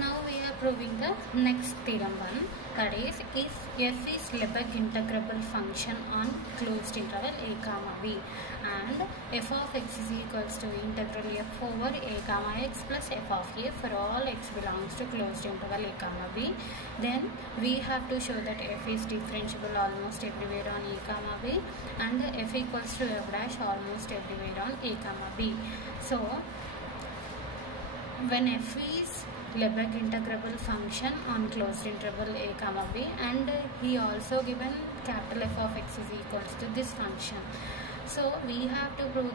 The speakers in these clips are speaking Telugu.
Now we are proving the next theorem one, that is if f is Lebesgue integrable function on closed interval a comma b and f of x is equals to integral f over a comma x plus f of a for all x belongs to closed interval a comma b, then we have to show that f is differentiable almost everywhere on a comma b and f equals to f dash almost everywhere on a comma b. So when f is Lebesgue integrable function on closed interval a comma b and he also given capital F of x is equals to this function, so we have to prove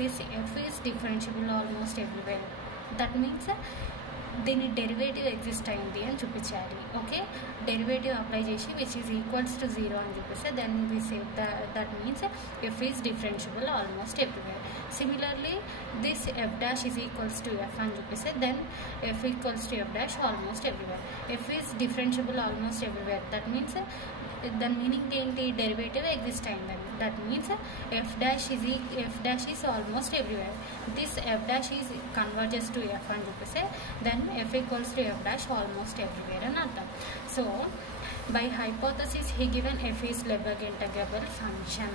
this f is differentiable almost everywhere. That means దీని డెరివేటివ్ ఎగ్జిస్ట్ అయింది అని చూపించాలి. ఓకే, డెరివేటివ్ అప్లై చేసి విచ్ ఈజ్ ఈక్వల్స్ టు 0 అని చూపిస్తే then we say that means f is differentiable almost everywhere. Similarly this f dash is equals to f అని చూపిస్తే then f equals to f dash almost everywhere. F is differentiable almost everywhere, that means దాని మీనింగ్ ఏంటి, డెరివేటివ్ ఎగ్జిస్ట్ అయిందని. That means f dash is almost everywhere. This f dash is converges to f అని చూపిస్తే then f equals to f dash almost everywhere అని అర్థం. So by hypothesis he given f is Lebesgue integrable function.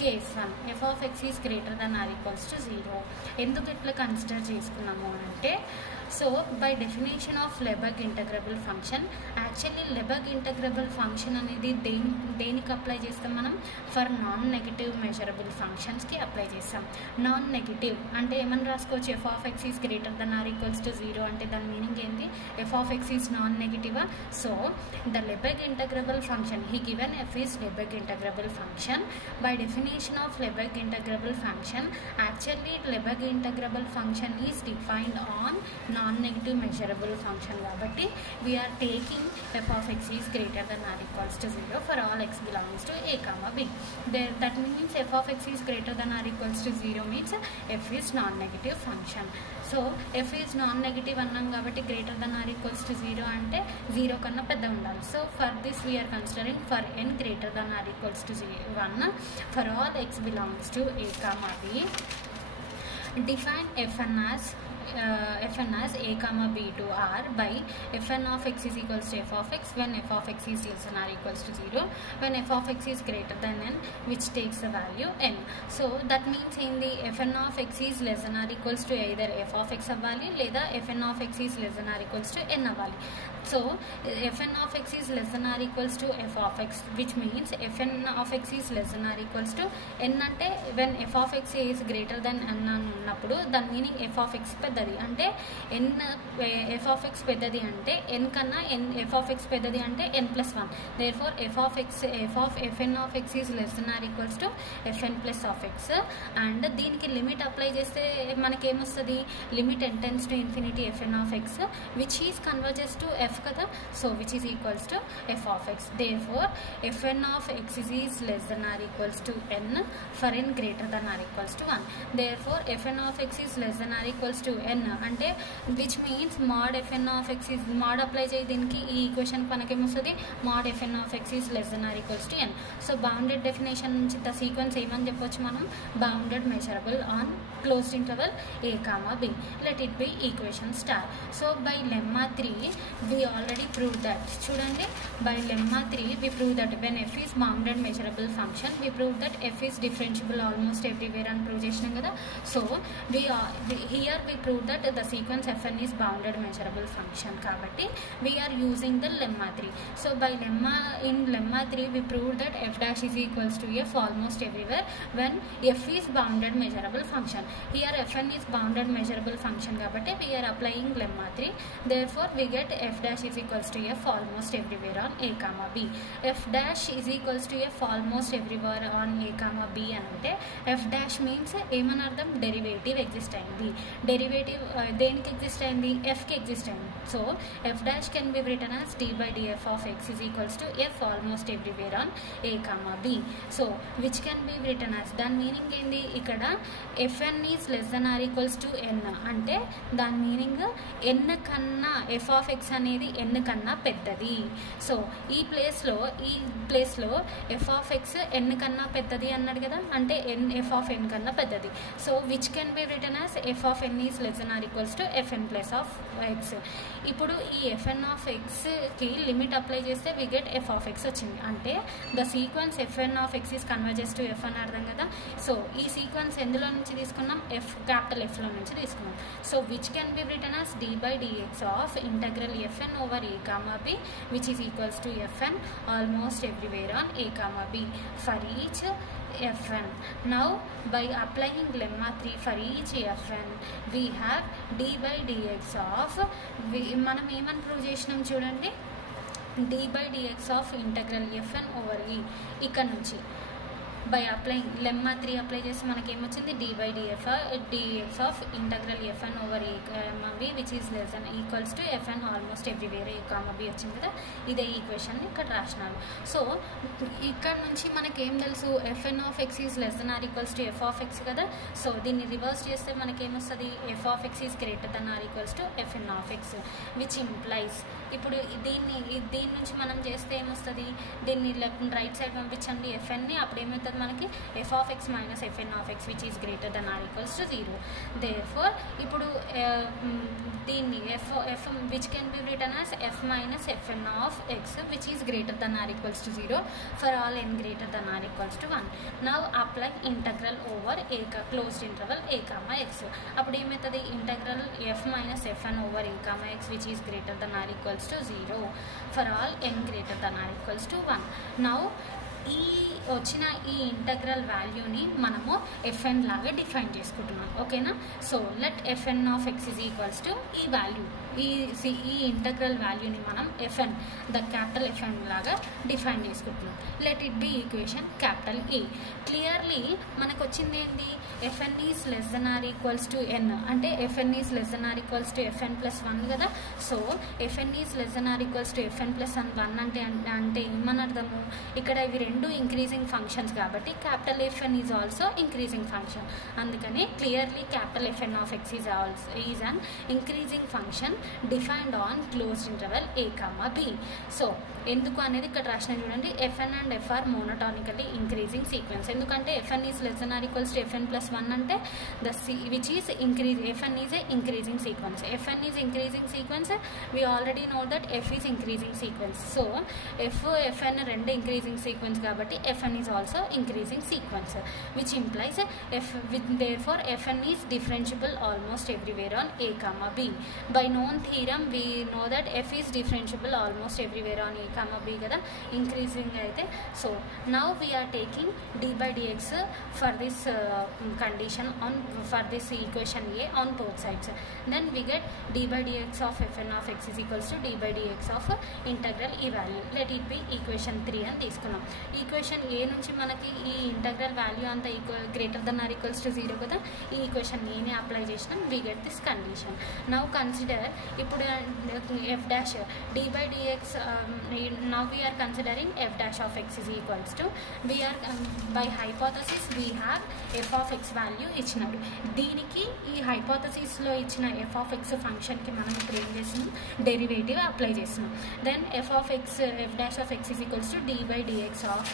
Case 1 f of x is greater than or equals to 0. ఎందుకు ఇట్లా కన్సిడర్ చేసుకున్నాము అంటే, so by definition of Lebesgue integrable function, actually Lebesgue integrable function అనేది దేనికి అప్లై చేస్తాం మనం, ఫర్ నాన్ నెగిటివ్ మెజరబుల్ ఫంక్షన్స్కి అప్లై చేస్తాం. నాన్ నెగిటివ్ అంటే ఏమని రాసుకోవచ్చు, f of x is greater than or equals to 0 అంటే దాని మీనింగ్ ఏంటి, f of x is non నెగిటివా. So the Lebesgue integrable function he given f is Lebesgue integrable function. By definition of Lebesgue integrable function, actually Lebesgue integrable function is defined on non-negative measurable function కాబట్టి we are taking f of x is greater than or equals to 0 for all x belongs to a comma b. That means f of x is greater than or equals to 0 means f is non-negative function. So f is non-negative అన్నాం కాబట్టి greater than or equals to 0 అంటే 0 కన్నా పెద్ద ఉండాలి. So for this we are considering for n greater than or equals to 1 for all x belongs to a comma b. Define fn as a comma b to r by fn of x is equals to f of x when f of x is less than or equals to 0, when f of x is greater than n which takes the value n. So that means in the fn of x is less than or equals to either f of x అవ్వాలి లేదా fn of x is less than or equals to n అవ్వాలి. So fn of x is less than or equals to f of x, which means fn of x is less than or equals to n అంటే when f of x is greater than n అని ఉన్నప్పుడు దాని మీనింగ్ f of x పెద్దది అంటే n, f of x పెద్దది అంటే n కన్నా f of x పెద్దది అంటే n plus 1. therefore fn of x is less than or equals to fn plus of x. And దీనికి లిమిట్ అప్లై చేస్తే మనకేమొస్తుంది, limit n tends to infinity fn of x which is converges to f కదా, so which is equals to f of x. therefore fn of x is less than or equals to n for n greater than or equals to 1. therefore fn of x is less than or equals to n అంటే which means mod fn of x is, mod apply చేయి దీనికి ఈ equation మనకేమొస్తుంది, mod fn of x is less than or equals to n. So bounded definition నుంచి ద సీక్వెన్స్ ఏమని చెప్పొచ్చు మనం, bounded measurable on closed interval a comma b. let it be equation star. so by lemma 3 we already proved that, చూడండి by lemma 3 we proved that when f is bounded measurable function we proved that f is differentiable almost everywhere అని ప్రూవ్ చేసినాం కదా. So here we proved that the sequence fn is bounded measurable function కాబట్టి we are using the lemma 3. so by lemma 3 we proved that f dash is equals to f almost everywhere when f is bounded measurable function. here fn is bounded measurable function కాబట్టి we are applying lemma 3. therefore we get f dash is equals to f almost everywhere on a comma b. f dash is equals to f almost everywhere on a comma b అంటే f dash means ఏమని అర్థం, డెరివేటివ్ ఎగ్జిస్ట్ అయింది. డెరివేటివ్ దేనికి ఎగ్జిస్ట్ అయింది, f కి ఎగ్జిస్ట్ అయింది. So f dash can be written as d by df of x is equals to f almost everywhere on a comma b. so which can be written as, దాని మీనింగ్ ఏంటి ఇక్కడ, fn is less than or equals to n అంటే దాని మీనింగ్ n కన్నా f of x అనేది n కన్నా పెద్దది. సో ఈ ప్లేస్లో f of x n కన్నా పెద్దది అన్నాడు కదా, అంటే f of n కన్నా పెద్దది. So which can be written as f of n is less than or equals equals to fn plus of x. ఇప్పుడు ఈ fn ఆఫ్ ఎక్స్కి లిమిట్ అప్లై చేస్తే we get f of x వచ్చింది. అంటే the sequence fn of x is converges to f అని అర్థం కదా. సో ఈ సీక్వెన్స్ ఎందులో నుంచి తీసుకున్నాం, క్యాపిటల్ Fలో నుంచి తీసుకున్నాం. So which can be return as d by dx of integral fn over a comma b which is equals to fn almost everywhere on a comma b for each fn. Now by applying lemma 3 for each fn we have d by dx of మనం ఏమని ప్రూవ్ చేసినాం చూడండి, d by dx of integral fn over e. ఇక్కడ నుంచి బై అప్లైయింగ్ లెమ్మా 3 అప్లై చేస్తే మనకి ఏమొచ్చింది, d by dx of integral fn over a comma b which is less than equals to fn almost everywhere a comma b వచ్చింది కదా. ఇదే ఈక్వేషన్ ఇక్కడ రాసినారు. సో ఇక్కడ నుంచి మనకి ఏం తెలుసు, fn of x is less than or equals to f of x కదా. సో దీన్ని రివర్స్ చేస్తే మనకి ఏమొస్తుంది, f of x is greater than or equals to fn of x which implies. ఇప్పుడు దీని నుంచి మనం చేస్తే ఏమొస్తుంది, దీన్ని రైట్ సైడ్ పంపించండి ఫన్ని, అప్పుడు ఏమవుతుంది మనకి f of x minus fn of x which is greater than or equals to 0. Therefore ఇప్పుడు దీన్ని f which can be written as f minus fn of x which is greater than or equals to 0 for all n greater than or equals to 1. Now apply integral over a closed interval a comma x. అప్పుడు ఏమవుతుంది, integral f minus fn over a comma x which is greater than or equals to 0 for all n greater than or equals to 1. Now ఈ వచ్చిన ఈ ఇంటగ్రల్ వాల్యూని మనము fn లాగా డిఫైన్ చేసుకుంటున్నాం. ఓకేనా. So let fn of x is equals to ఈ వాల్యూ, ఈ ఇంటగ్రల్ వాల్యూని మనం fn ద క్యాపిటల్ fn లాగా డిఫైన్ చేసుకుంటున్నాం. Let it be equation capital A. Clearly మనకు వచ్చింది ఏంటి, fn is less than or equals to n అంటే fn is less than or equals to fn plus 1 కదా. So fn is less than or equals to fn plus 1 అంటే ఏమని అర్థము, ఇక్కడ ఇవి రెండు ఇంక్రీజింగ్ ఫంక్షన్స్ కాబట్టి capital fn is also increasing function. అందుకని clearly capital fn of x is an increasing function defined on closed interval a comma b. So ఎందుకు అనేది ఇక్కడ రాసిన చూడండి, fn and f are monotonically increasing sequence. ఎందుకంటే fn is less than or equals to fn plus 1 అంటే which is fn is a increasing sequence. fn is increasing sequence, we already know that f is increasing sequence. So fn రెండు ఇంక్రీజింగ్ సీక్వెన్స్ కాబట్టి fn is also increasing sequence which implies therefore fn is differentiable almost everywhere on a comma b. By known theorem we know that f is differentiable almost everywhere on a comma b కదా, ఇంక్రీజింగ్ అయితే. So now we are taking d by dx for this condition for this equation A on both sides. Then we get d by dx of fn of x is equals to d by dx of integral e value. Let it be equation 3 అని తీసుకున్నాం. ఈక్వేషన్ A నుంచి మనకి ఈ ఇంటగ్రల్ వాల్యూ అంతా greater than or equals to 0 కదా. ఈ ఈక్వేషన్ Aని అప్లై చేసినాం, we get this condition. Now consider ఇప్పుడు f dash d by dx, now we are considering f dash of x is equals to, we are by hypothesis we have f of x value ఇచ్చినాడు. దీనికి ఈ హైపోథసిస్లో ఇచ్చిన f of x ఫంక్షన్కి మనం ఇప్పుడు ఏం చేస్తున్నాం, డెరివేటివ్ అప్లై చేస్తున్నాం. Then f dash of x is equals to d by dx of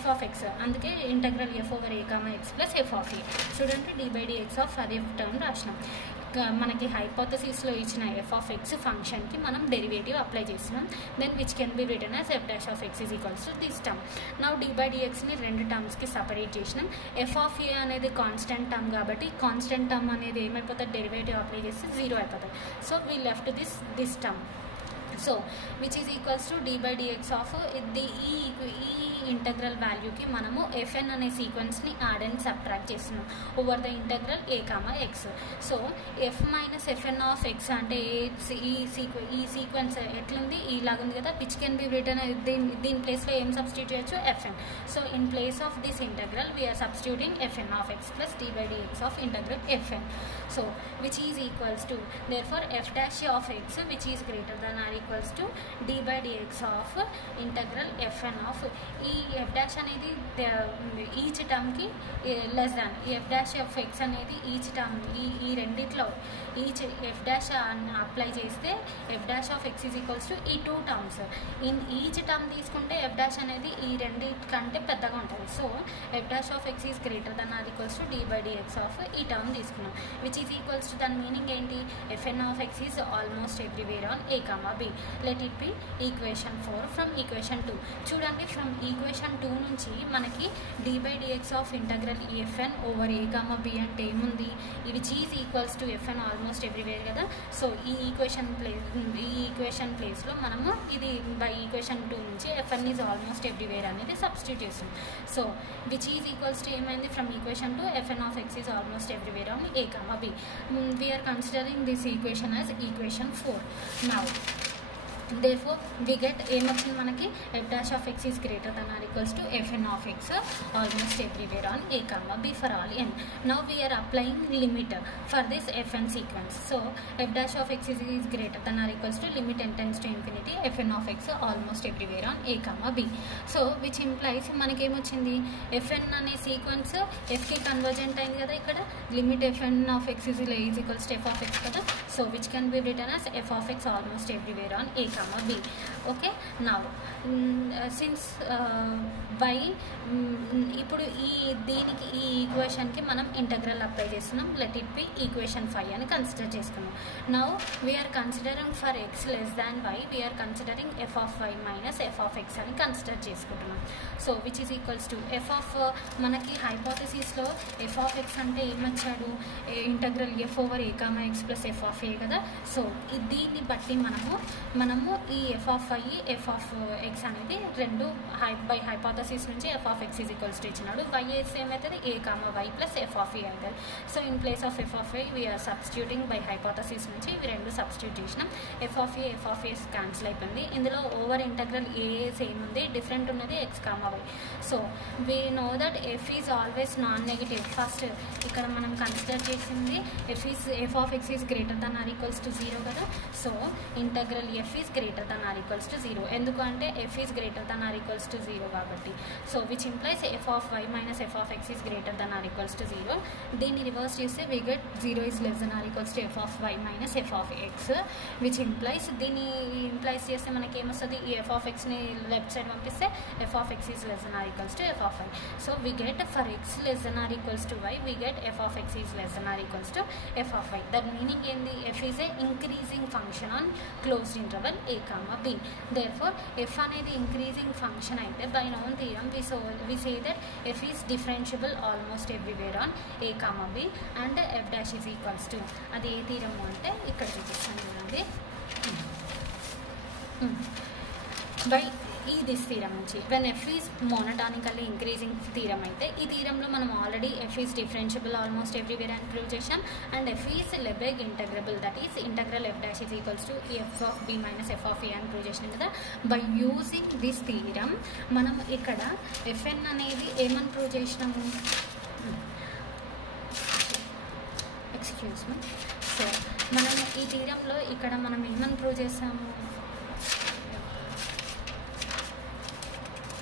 f of x. అందుకే integral f over a comma x plus f of a. చూడండి d by dx of అదే టర్మ్ రాసినాం. మనకి హైపోథసిస్లో ఇచ్చిన f of x ఫంక్షన్కి మనం డెరివేటివ్ అప్లై చేస్తున్నాం. Then which can be written as f dash of x is equals to this term. Now d by dxని రెండు టర్మ్స్కి సపరేట్ చేసినాం. f of a అనేది కాన్స్టెంట్ టర్మ్ కాబట్టి కాన్స్టెంట్ టర్మ్ అనేది ఏమైపోతుంది, డెరివేటివ్ అప్లై చేస్తే 0 అయిపోతుంది. So we left this term. So which is equals to d by dx of ఈ ఇంటగ్రల్ వాల్యూకి మనము fn అనే సీక్వెన్స్ని యాడ్ అండ్ సబ్ట్రాక్ట్ చేస్తున్నాం over the integral a comma x. So f minus fn of x అంటే ఈ సీక్వెన్స్ ఎట్లుంది, ఇలాగుంది కదా, విచ్ కెన్ బి రిటర్న్ దీని ప్లేస్లో ఏం సబ్స్టిట్యూట్ చేయొచ్చు, fn. So in place of this integral we are substituting fn of x plus d by dx of integral fn. So which is equals to, therefore f dash of x which is greater than or equals to dy dx of integral fn of ఈ f డాష్ అనేది ఈచ్ టర్మ్కి less than f dash of x అనేది ఈచ్ టర్మ్ ఈ రెండిట్లో ఈచ్ f డాష్ అప్లై చేస్తే f dash of x is equals to ఈ 2 టర్మ్స్ ఇన్ ఈచ్ టర్మ్ తీసుకుంటే f డాష్ అనేది ఈ రెండింటికంటే పెద్దగా ఉంటుంది. So f dash of x is greater than or equals to dy dx of ఈ టర్మ్ తీసుకున్నాం విచ్ ఈజ్ ఈక్వల్స్ టు దాని మీనింగ్ ఏంటి fn of x is almost everywhere on a, b. Let it be equation 4 from equation 2. చూడండి ఫ్రమ్ ఈక్వేషన్ 2 నుంచి మనకి dy dx of integral fn over a, b అంటే ఏముంది which is equals to fn almost everywhere కదా. సో ఈ ఈక్వేషన్ ప్లేస్లో మనము ఇది బై ఈక్వేషన్ 2 నుంచి fn ఈజ్ ఆల్మోస్ట్ ఎవ్రీవేర్ అనేది సబ్స్టిట్యూట్ చేస్తాం. So which is equals to ఏమైంది from equation 2 fn of x is almost everywhere on a, b. We are considering this equation as equation 4. Now therefore we get ఏమొచ్చింది మనకి f dash of x is greater than or equals to fn of x almost everywhere on a, b for all n. Now we are applying limit for this fn sequence. So f dash of x is greater than or equals to limit n tends to infinity fn of x almost everywhere on a, b. So which implies మనకి ఏమొచ్చింది fn అనే సీక్వెన్స్ f కి కన్వర్జెంట్ అయింది కదా. ఇక్కడ limit fn of x is equals to f of x కదా. So which can be written as f of x almost everywhere on a, b. Okay, now since by ఇప్పుడు దీనికి ఈ ఈక్వేషన్కి మనం ఇంటగ్రల్ అప్లై చేస్తున్నాం. లెట్ ఇట్ బి ఈక్వేషన్ 5 అని కన్సిడర్ చేసుకున్నాం. Now we are considering for x less than y we are considering f of y minus f of x అని కన్సిడర్ చేసుకుంటున్నాం. So which is equals to f of మనకి హైపోథసిస్లో ఎఫ్ ఆఫ్ ఎక్స్ అంటే ఏమొచ్చాడు integral f over a comma x plus f of a కదా. సో దీన్ని బట్టి మనము ఈ f of y f of X అనేది రెండు బై హైపోథసిస్ నుంచి f of x is equals to ఇచ్చినాడు. వై వేస్తే ఏమవుతుంది a comma y plus f of a అవుతుంది. So in place of f of a we are substituting by hypothesis నుంచి ఇవి రెండు సబ్స్టిట్యూట్ చేసినాం. ఎఫ్ ఆఫ్ ఏ క్యాన్సిల్ అయిపోయింది. ఇందులో ఓవర్ ఇంటగ్రల్ ఏ సేమ్ ఉంది, డిఫరెంట్ ఉన్నది x comma y. So we know that f is always non negative. First ఇక్కడ మనం కన్సిడర్ చేసింది f of x is greater than or equals to 0 కదా. So integral f is greater than or equals to 0. ఎందుకంటే f is greater than or equals to 0 కాబట్టి. So which implies f of y minus f of x is greater than or equals to 0. దీన్ని రివర్స్ చేస్తే we get 0 is less than or equals to f of y minus f of x which implies దీన్ని ఇంప్లైస్ చేస్తే మనకి ఏమొస్తుంది ఈ ఎఫ్ ఆఫ్ ఎక్స్ని లెఫ్ట్ సైడ్ పంపిస్తే f of x is less than or equals to f of y. So we get for x less than or equals to y we get f of x is less than or equals to f of y. That meaning ఏంది f is a increasing function on closed interval a comma b. Therefore f అనేది ఇంక్రీజింగ్ ఫంక్షన్ అయితే by known theorem we say that f is differentiable almost everywhere on a comma b and f dash is equals to అది ఏ థీరం అంటే ఇక్కడ చూపిస్తాను చూడండి. బై ఈ దిస్ థీరం నుంచి when f is monotonically increasing theorem అయితే ఈ థీరంలో మనం already f is differentiable almost everywhere అని ప్రూవ్ చేసాం. And f is Lebesgue integrable that is integral f dash is equals to f of b minus f of a అని ప్రూవ్ చేసినాం కదా. బై యూజింగ్ దిస్ థీరం మనం ఇక్కడ ఎఫ్ఎన్ అనేది ఏమని ప్రూవ్ చేసినాము ఎక్స్క్యూజ్ మీ. సో మనం ఈ థీరంలో ఇక్కడ మనం ఏమని ప్రూవ్ చేసాము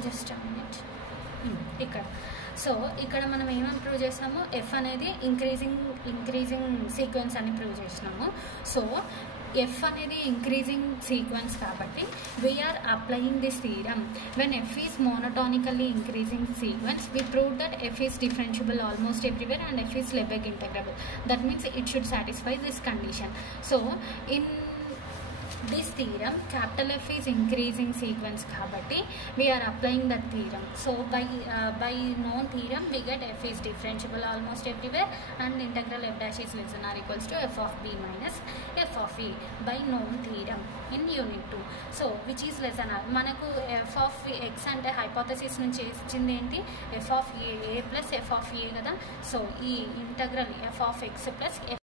జస్ట్ మినిట్ ఇక్కడ. సో ఇక్కడ మనం ఏమని ప్రూవ్ చేసాము ఎఫ్ అనేది ఇంక్రీజింగ్ సీక్వెన్స్ అని ప్రూవ్ చేసినాము. సో ఎఫ్ అనేది ఇంక్రీజింగ్ సీక్వెన్స్ కాబట్టి we are applying this theorem when f is monotonically increasing sequence we prove that f is differentiable almost everywhere and f is Lebesgue integrable. That means it should satisfy this condition. So in this theorem capital F is increasing sequence kabatti we are applying that theorem. So by known theorem we get f is differentiable almost everywhere and integral f dash is less than or equals to f of b minus f of a by known theorem in unit 2. So which is less than manaku f of x ante hypothesis nunchi ichindi enti f of a plus f of a kada. So ee integral f of x plus f